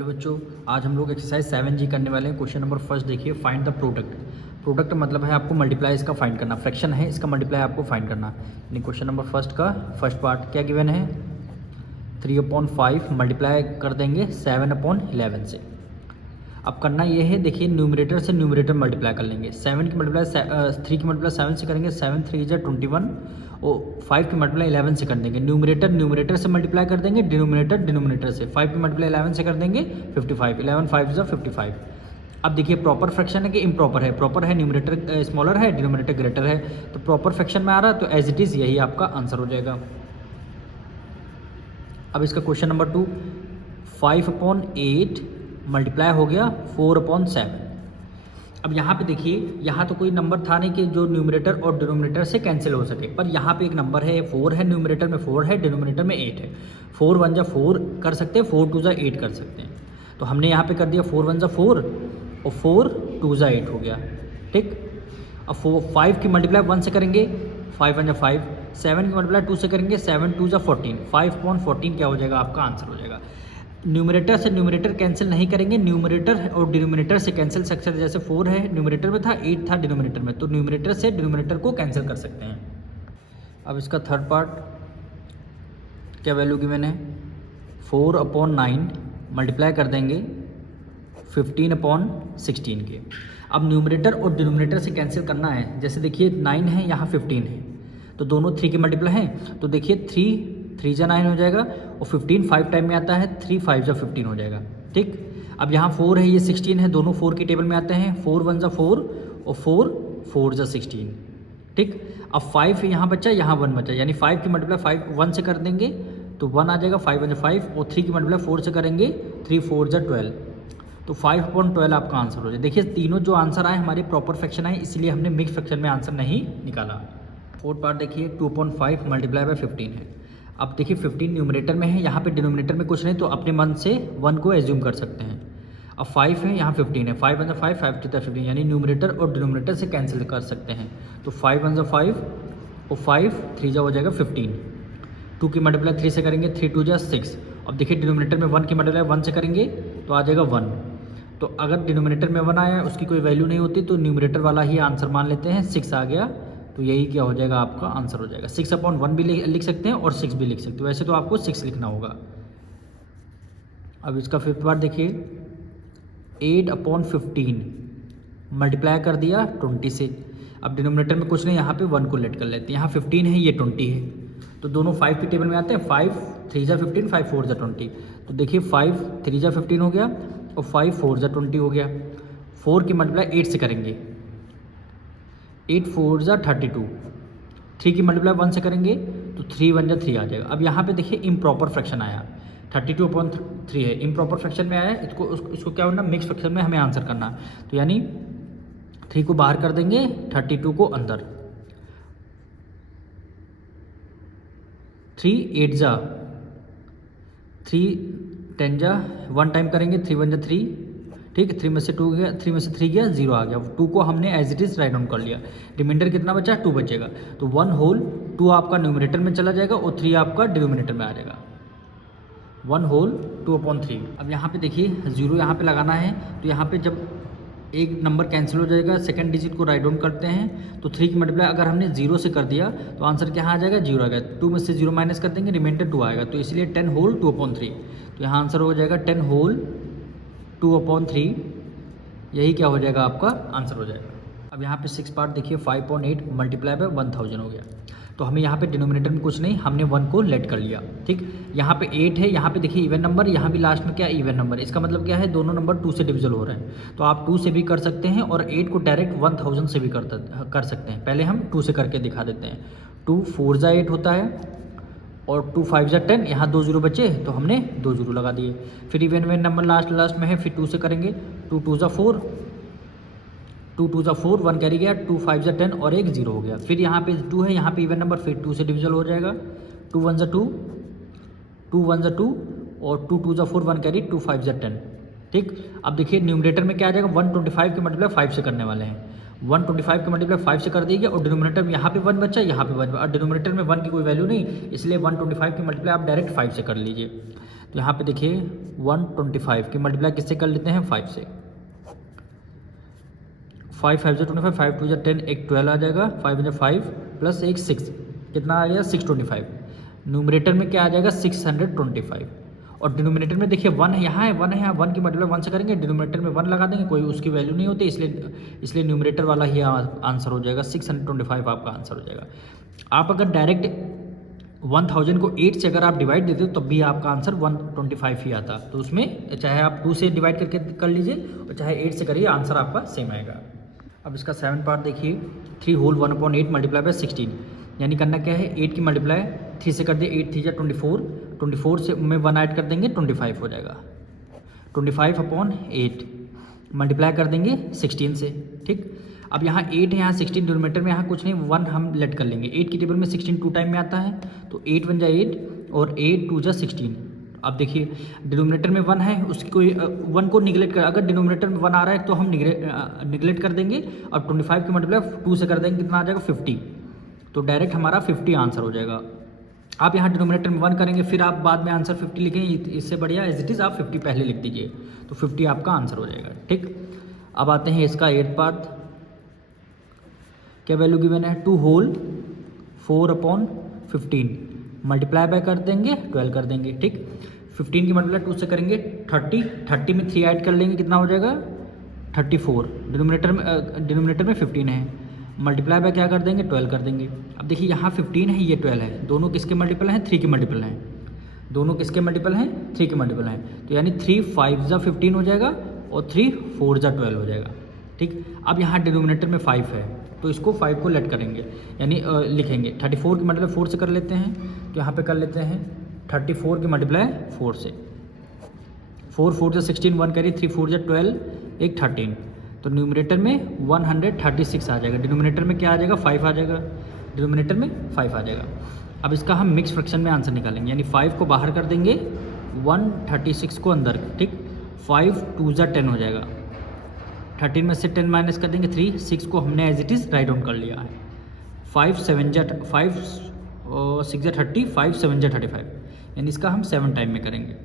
Hello बच्चों, आज हम लोग एक्सरसाइज 7G करने वाले हैं। क्वेश्चन नंबर फर्स्ट देखिए, फाइंड द प्रोडक्ट। प्रोडक्ट मतलब है आपको मल्टीप्लाई इसका फाइंड करना, फ्रैक्शन है इसका मल्टीप्लाई आपको फाइंड करना। यानी क्वेश्चन नंबर फर्स्ट का फर्स्ट पार्ट क्या गिवन है, 3/5 मल्टीप्लाई कर देंगे 7/11 से। अब करना ये है, देखिए न्यूमरेटर से न्यूमरेटर मल्टीप्लाई कर लेंगे। 7 की मल्टीप्लाई 3 की मल्टीप्लाई 7 से करेंगे, 7 3 जा 21 और 5 की मल्टीप्लाई 11 से कर देंगे। न्यूमरेटर न्यूमरेटर से मल्टीप्लाई कर देंगे, डिनोमिनेटर डिनोमिनेटर से। 5 की मल्टीप्लाई 11 से कर देंगे 55, 11 5 जा 55। अब देखिए प्रॉपर फ्रैक्शन है कि इम्प्रॉपर है। प्रॉपर है, न्यूमरेटर स्मॉलर है, डिनोमिनेटर ग्रेटर है, तो प्रॉपर फ्रैक्शन में आ रहा है, तो एज इट इज़ यही आपका आंसर हो जाएगा। अब इसका क्वेश्चन नंबर 2, 5/8 मल्टीप्लाई हो गया 4/7। अब यहाँ पे देखिए, यहाँ तो कोई नंबर था नहीं कि जो न्यूमरेटर और डिनोमिनेटर से कैंसिल हो सके, पर यहाँ पे एक नंबर है 4 है, न्यूमरेटर में 4 है, डिनोमिनेटर में 8 है। 4 1 जा 4 कर सकते हैं, 4 2 जा 8 कर सकते हैं। तो हमने यहाँ पे कर दिया 4 1 जा 4 और 4 2 जा 8 हो गया, ठीक। अब 5 की मल्टीप्लाई 1 से करेंगे, 5 1 जा 5। 7 की मल्टीप्लाई 2 से करेंगे, 7 2 जा 14। 5/14 क्या हो जाएगा, आपका आंसर हो जाएगा। न्यूमरेटर से न्यूमरेटर कैंसिल नहीं करेंगे, न्यूमरेटर और डिनोमिनेटर से कैंसिल सकते हैं। जैसे 4 है न्यूमरेटर में था, 8 था डिनोमिनेटर में, तो न्यूमरेटर से डिनोमिनेटर को कैंसिल कर सकते हैं। अब इसका थर्ड पार्ट क्या वैल्यू गिवन है, 4/9 मल्टीप्लाई कर देंगे 15/16 के। अब न्यूमरेटर और डिनोमिनेटर से कैंसिल करना है। जैसे देखिए 9 है, यहाँ 15 है, तो दोनों 3 के मल्टीप्लाई हैं, तो देखिए 3 जा 9 हो जाएगा और 15 5 टाइम में आता है, 3 5 जा 15 हो जाएगा, ठीक। अब यहाँ 4 है, ये 16 है, दोनों 4 की टेबल में आते हैं। 4 1 जा 4 और 4 4 जा 16, ठीक। अब 5 यहाँ बचा, यहाँ 1 बचा, यानी 5 की मल्टीप्लाई 5 1 से कर देंगे तो 1 आ जाएगा। 5 1 जा 5 और 3 की मल्टीप्लाई 4 से करेंगे, 3 4 जा 12, तो 5/12 आपका आंसर हो जाए। देखिए तीनों जो आंसर आए हमारे प्रॉपर फ्रैक्शन आए, इसलिए हमने मिक्स फ्रैक्शन में आंसर नहीं निकाला। फोर्थ पार्ट देखिए, 2/5 मल्टीप्लाई बाय 15 है। अब देखिए 15 न्यूमरेटर में है, यहाँ पे डिनोमिनेटर में कुछ नहीं, तो अपने मन से 1 को एज्यूम कर सकते हैं। अब 5 है, यहाँ 15 है, 5 1 जा 5 5 2 जा 15, यानी न्यूमरेटर और डिनोमिनेटर से कैंसिल कर सकते हैं। तो 5 1 जा 5 और 5 3 जा हो जाएगा 15। 2 की मल्टीप्लाई 3 से करेंगे, 3 2 जा 6। अब देखिए डिनोमिनेटर में 1 की मल्टीप्लाई 1 से करेंगे तो आ जाएगा 1। तो अगर डिनोमिनेटर में 1 आया, उसकी कोई वैल्यू नहीं होती, तो न्यूमरेटर वाला ही आंसर मान लेते हैं। 6 आ गया, तो यही क्या हो जाएगा, आपका आंसर हो जाएगा। 6/1 भी लिख सकते हैं और 6 भी लिख सकते हो, वैसे तो आपको 6 लिखना होगा। अब इसका फिफ्थ पार्ट देखिए, 8/15 मल्टीप्लाई कर दिया 20 से। अब डिनोमिनेटर में कुछ नहीं, यहाँ पे 1 को लेट कर लेते हैं। यहाँ 15 है, ये 20 है, तो दोनों 5 की टेबल में आते हैं। 5 3 जा 15, 5 4 जा 20, तो देखिए 5 3 जा 15 हो गया और 5 4 जा 20 हो गया। 4 की मल्टीप्लाई 8 से करेंगे, 8 4 जा 32। 3 की मल्टीप्लाई 1 से करेंगे तो 3 1 जा 3 आ जाएगा। अब यहाँ पे देखिए इम्प्रॉपर फ्रैक्शन आया, 32/3 है, इम्प्रॉपर फ्रैक्शन में आया। इसको क्या होना, मिक्स फ्रैक्शन में हमें आंसर करना। तो यानी 3 को बाहर कर देंगे, 32 को अंदर। 3 8 जा 3 10 जा 1 टाइम करेंगे, 3 1 जा 3, ठीक है। 3 में से 2 गया, 3 में से 3 गया, 0 आ गया। 2 को हमने as it is write down कर लिया। रिमाइंडर कितना बचा, 2 बचेगा, तो 1 होल 2 आपका न्यूमरेटर में चला जाएगा और 3 आपका डिनोमिनेटर में आ जाएगा। 1 होल 2/3। अब यहाँ पे देखिए 0 यहाँ पे लगाना है, तो यहाँ पे जब एक नंबर कैंसिल हो जाएगा, सेकंड डिजिट को राइट डाउन करते हैं, तो 3 की मल्टीप्लाई अगर हमने 0 से कर दिया तो आंसर क्या आ जाएगा, 0 आ गया। 2 में से 0 माइनस कर देंगे, रिमाइंडर 2 आएगा, तो इसलिए 10 होल 2/3। तो यहाँ आंसर हो जाएगा 10 होल 2/3, यही क्या हो जाएगा, आपका आंसर हो जाएगा। अब यहाँ पे 6 पार्ट देखिए, 5/8 मल्टीप्लाई बाय 1000 हो गया। तो हमें यहाँ पे डिनोमिनेटर में कुछ नहीं, हमने 1 को लेट कर लिया, ठीक। यहाँ पे 8 है, यहाँ पे देखिए इवन नंबर, यहाँ भी लास्ट में क्या इवन नंबर। इसका मतलब क्या है, दोनों नंबर 2 से डिविजल हो रहे हैं, तो आप 2 से भी कर सकते हैं और 8 को डायरेक्ट 1000 से भी कर सकते हैं। पहले हम 2 से करके दिखा देते हैं। 2 4 जा 8 होता है और 2 5 जा 10, यहाँ 2 0 बचे तो हमने 2 0 लगा दिए। फिर इवन नंबर लास्ट में है, फिर 2 से करेंगे, 2 2 जा 4, 2 2 जा 4, 1 कैरी गया, 2 5 जा 10 और एक 0 हो गया। फिर यहाँ पे 2 है, यहाँ पे इवन नंबर, फिर 2 से डिविजल हो जाएगा। 2 1 जा 2, 2 1 जा 2 और 2 2 जा 4, 1 कैरी, 2 5 जा 10, ठीक। अब देखिए न्यूमरेटर में क्या आ जाएगा, 125 की मल्टीप्लाई 5 से करने वाले हैं। 125 की मल्टीप्लाई 5 से कर दीजिए और डिनोमिनेटर में यहाँ पे 1 बचा, यहाँ पे 1, और डिनोमिनेटर में 1 की कोई वैल्यू नहीं, इसलिए 125 की मल्टीप्लाई आप डायरेक्ट 5 से कर लीजिए। तो यहाँ पे देखिए 125 के मल्टीप्लाई किससे कर लेते हैं 5 से। 5 5 से 25, 5 2 10, एक 12 आ जाएगा, 5 5 प्लस एक 6, कितना आ गया 625। न्यूमरेटर में क्या आ जाएगा 625, और डिनोमिनेटर में देखिए 1 है, यहाँ है 1 है, यहाँ 1 की मल्टीप्लाई 1 से करेंगे, डिनोमिनेटर में 1 लगा देंगे, कोई उसकी वैल्यू नहीं होती, इसलिए न्यूमरेटर वाला ही आंसर हो जाएगा, 625 आपका आंसर हो जाएगा। आप अगर डायरेक्ट 1000 को 8 से अगर आप डिवाइड देते हो तब भी आपका आंसर 125 ही आता। तो उसमें चाहे आप 2 से डिवाइड करके कर लीजिए और चाहे 8 से करिए, आंसर आपका सेम आएगा। अब इसका 7 पार्ट देखिए, 3 होल 1/8 मल्टीप्लाई बाय 16, यानी करना क्या है 8 की मल्टीप्लाई 3 से कर दे, 8 3 24, 24 से में 1 ऐड कर देंगे 25 हो जाएगा, 25/8 मल्टीप्लाई कर देंगे 16 से। ठीक, अब यहाँ 8 है, यहाँ 16 डिनोमिनेटर में, यहाँ कुछ नहीं 1 हम लेट कर लेंगे। 8 की टेबल में 16 2 टाइम में आता है, तो 8 1 जा 8 और 8 2 जा 16। अब देखिए डिनोमिनेटर में 1 है, उसको 1 को निगलेक्ट कर, अगर डिनोमिनेटर में 1 आ रहा है तो हम निगलेक्ट कर देंगे, और 25 की मल्टीप्लाई 2 से कर देंगे, कितना आ जाएगा 50। तो डायरेक्ट हमारा 50 आंसर हो जाएगा। आप यहाँ डिनोमिनेटर में 1 करेंगे, फिर आप बाद में आंसर 50 लिखेंगे, इससे बढ़िया एज इट इज़ आप 50 पहले लिख दीजिए, तो 50 आपका आंसर हो जाएगा। ठीक, अब आते हैं इसका 8 पार्ट। क्या वैल्यू गिवन है 2 होल 4/15 मल्टीप्लाई बाय कर देंगे 12 कर देंगे। ठीक, 15 की मल्टीप्लाई 2 से करेंगे 30, 30 में 3 ऐड कर लेंगे, कितना हो जाएगा 34। डिनोमिनेटर में 15 है, मल्टीप्लाई बाय क्या कर देंगे 12 कर देंगे। अब देखिए यहाँ 15 है, ये 12 है, दोनों किसके मल्टीपल हैं 3 के मल्टीपल हैं, दोनों किसके मल्टीपल हैं 3 के मल्टीपल हैं, तो यानी 3 5 जा 15 हो जाएगा और 3 4 जा 12 हो जाएगा। ठीक, अब यहाँ डिनोमिनेटर में 5 है, तो इसको 5 को लेट करेंगे, यानी लिखेंगे 34 की मल्टीप्लाई 4 से कर लेते हैं, तो यहाँ पे कर लेते हैं 34 की मल्टीप्लाई 4 से, 4 4 से 16, 1 करिए, 3 4 जा 12, एक 13, तो न्यूमरेटर में 136 आ जाएगा, डिनोमिनेटर में क्या आ जाएगा 5 आ जाएगा, डिनोमिनेटर में 5 आ जाएगा। अब इसका हम मिक्स फ्रैक्शन में आंसर निकालेंगे, यानी 5 को बाहर कर देंगे, 136 को अंदर। ठीक, 5 2 जा 10 हो जाएगा, 13 में से 10 माइनस कर देंगे 3, 6 को हमने as it is write down कर लिया है, 5 7 जा 5 और 6 जा 30, 5 7 जा 35, यानी इसका हम 7 टाइम में करेंगे।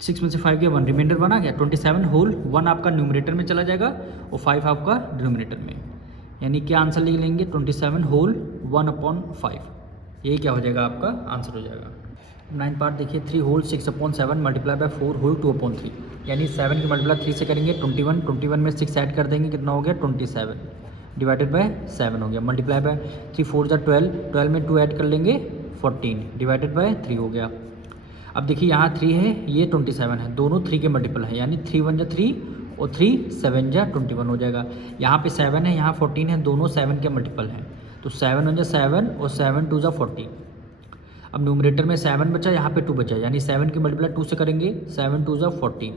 6 में से 5 गया 1, रिमाइंडर 1 आ गया, 27 होल 1 आपका न्यूमरेटर में चला जाएगा और 5 आपका डिनोमिनेटर में, यानी क्या आंसर लिख लेंगे 27 होल 1/5, यही क्या हो जाएगा आपका आंसर हो जाएगा। 9 पार्ट देखिए, 3 होल 6/7 मल्टीप्लाई बाय 4 होल 2/3, यानी 7 की मल्टीप्लाई 3 से करेंगे 21, 21 में 6 ऐड कर देंगे, कितना हो गया 27 डिवाइडेड बाय 7 हो गया, मल्टीप्लाई बाय 3 4 जा 12, 12 में 2 ऐड कर लेंगे 14 डिवाइडेड बाय 3 हो गया। अब देखिए यहाँ 3 है, ये 27 है, दोनों 3 के मल्टीपल है, यानी 3 1 जा 3 और 3 7 जा 21 हो जाएगा। यहाँ पे 7 है, यहाँ 14 है, दोनों 7 के मल्टीपल हैं, तो 7 1 जा 7 और 7 2 जा 14। अब न्यूमरेटर में 7 बचा, यहाँ पे 2 बचा, यानी 7 की मल्टीप्लाई 2 से करेंगे, 7 2 जा 14,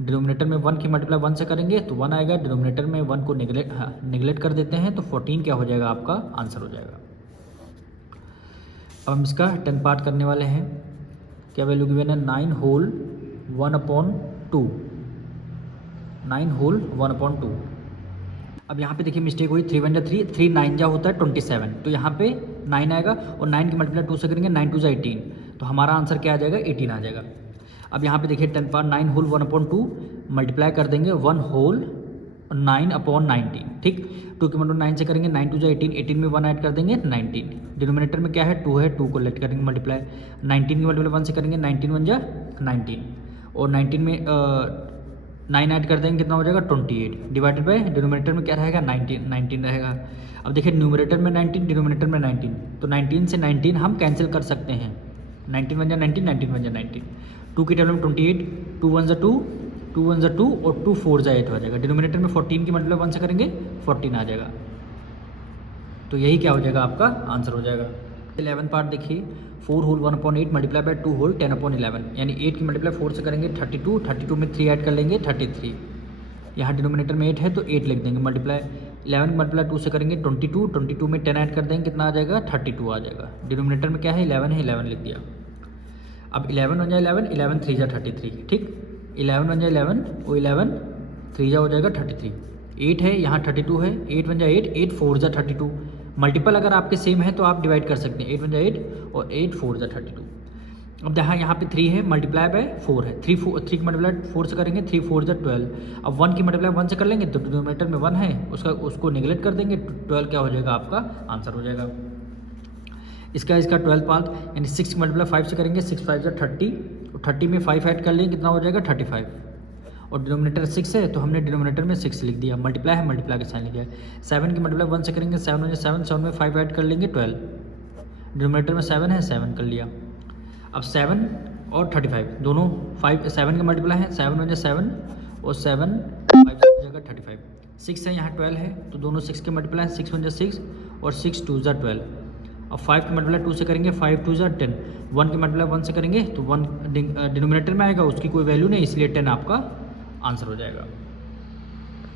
डिनोमिनेटर में 1 की मल्टीप्लाई 1 से करेंगे तो 1 आएगा, डिनोमिनेटर में 1 को निगलेक्ट कर देते हैं, तो 14 क्या हो जाएगा आपका आंसर हो जाएगा। अब हम इसका 10 पार्ट करने वाले हैं। क्या वैल्यू गिवन है 9 होल 1/2, 9 होल 1/2। अब यहाँ पे देखिए मिस्टेक हुई, 3 1 जा 3, 3 9 जा होता है 27, तो यहाँ पे 9 आएगा और 9 की मल्टीप्लाई 2 से करेंगे, 9 2 जा 18, तो हमारा आंसर क्या आ जाएगा 18 आ जाएगा। अब यहाँ पे देखिए 10 पावर 9 होल 1/2 मल्टीप्लाई कर देंगे 1 होल 9/19। ठीक, 2 की मल्टीप्लाई 9 से करेंगे, 9 2 जा 18, 18 में 1 ऐड कर देंगे 19, डिनोमिनेटर में क्या है 2 है, 2 को लेट करेंगे मल्टीप्लाई, 19 की मल्टीप्लाई 1 से करेंगे, 19 1 जा 19 और 19 में 9 ऐड कर देंगे, कितना हो जाएगा 28 डिवाइडेड बाय डिनोमिनेटर में क्या रहेगा 19 रहेगा। अब देखिए न्यूमरेटर में 19, डिनोमिनेटर में 19, तो 19 से 19 हम कैंसिल कर सकते हैं, 19 1 जा 19, 19 1 जा 19, 2 की टेबल में 28, 2 1 जा 2, 2 1 जा 2 और 2 4 जा 8 हो जाएगा, डिनोमिनेटर में 14 की मल्टीप्लाई 1 से करेंगे 14 आ जाएगा, तो यही क्या हो जाएगा आपका आंसर हो जाएगा। 11 पार्ट देखिए, 4 होल 1/8 मल्टीप्लाई बाय 2 होल 10/11, यानी 8 की मल्टीप्लाई 4 से करेंगे 32, 32 में 3 ऐड कर लेंगे 33, यहाँ डिनोमिनेटर में 8 है तो 8 लिख देंगे, मल्टीप्लाई 11 की मल्टीप्लाई 2 से करेंगे 22, 22 में 10 ऐड कर देंगे, कितना आ जाएगा 32 आ जाएगा, डिनोमिनेटर में क्या है 11 है, 11 लिख दिया। अब 11 1 जा 11, 11 3 जा 33, ठीक, 11 1 जा 11 और 11 3 जा हो जाएगा 33, 8 है, यहाँ 32 है, 8 1 जा 8, 8 4 जा 32, मल्टीपल अगर आपके सेम है तो आप डिवाइड कर सकते हैं, 8 1 जा 8 और 8 4 जा 32। अब यहाँ पे 3 है, मल्टीप्लाई बाय 4 है, 3 की मल्टीप्लाई 4 से करेंगे, 3 4 जा 12। अब 1 की मल्टीप्लाई 1 से कर लेंगे तो डिनोमिनेटर में 1 है, उसको निगलेक्ट कर देंगे, 12 क्या हो जाएगा आपका आंसर हो जाएगा। इसका 12 पार्ट, यानी 6 की मल्टीप्लाई 5 से करेंगे, 6 5 जा 30, और 30 में 5 ऐड कर लेंगे, कितना हो जाएगा 35, और डिनोमिनेटर 6 है तो हमने डिनोमिनेटर में 6 लिख दिया, मल्टीप्लाई है मल्टीप्लाई के साइन लिख दिया। 7 की मल्टीप्लाई 1 से करेंगे, 7 1 7, 7 में 5 ऐड कर लेंगे 12, डिनोमिनेटर में 7 है, 7 कर लिया। अब 7 और 35 दोनों 7 का मल्टीप्लाई है, 7 1 7 और 7 5 हो जाएगा 35। 6 है, यहाँ 12 है तो दोनों 6 के मल्टीप्लाई है, 6 1 6 और 6 2 12। अब 5 की मल्टीप्लाई 2 से करेंगे, 5 2 10। 1 की मल्टीप्लाई 1 से करेंगे तो 1 डिनोमिनेटर में आएगा, उसकी कोई वैल्यू नहीं, इसलिए 10 आपका आंसर हो जाएगा।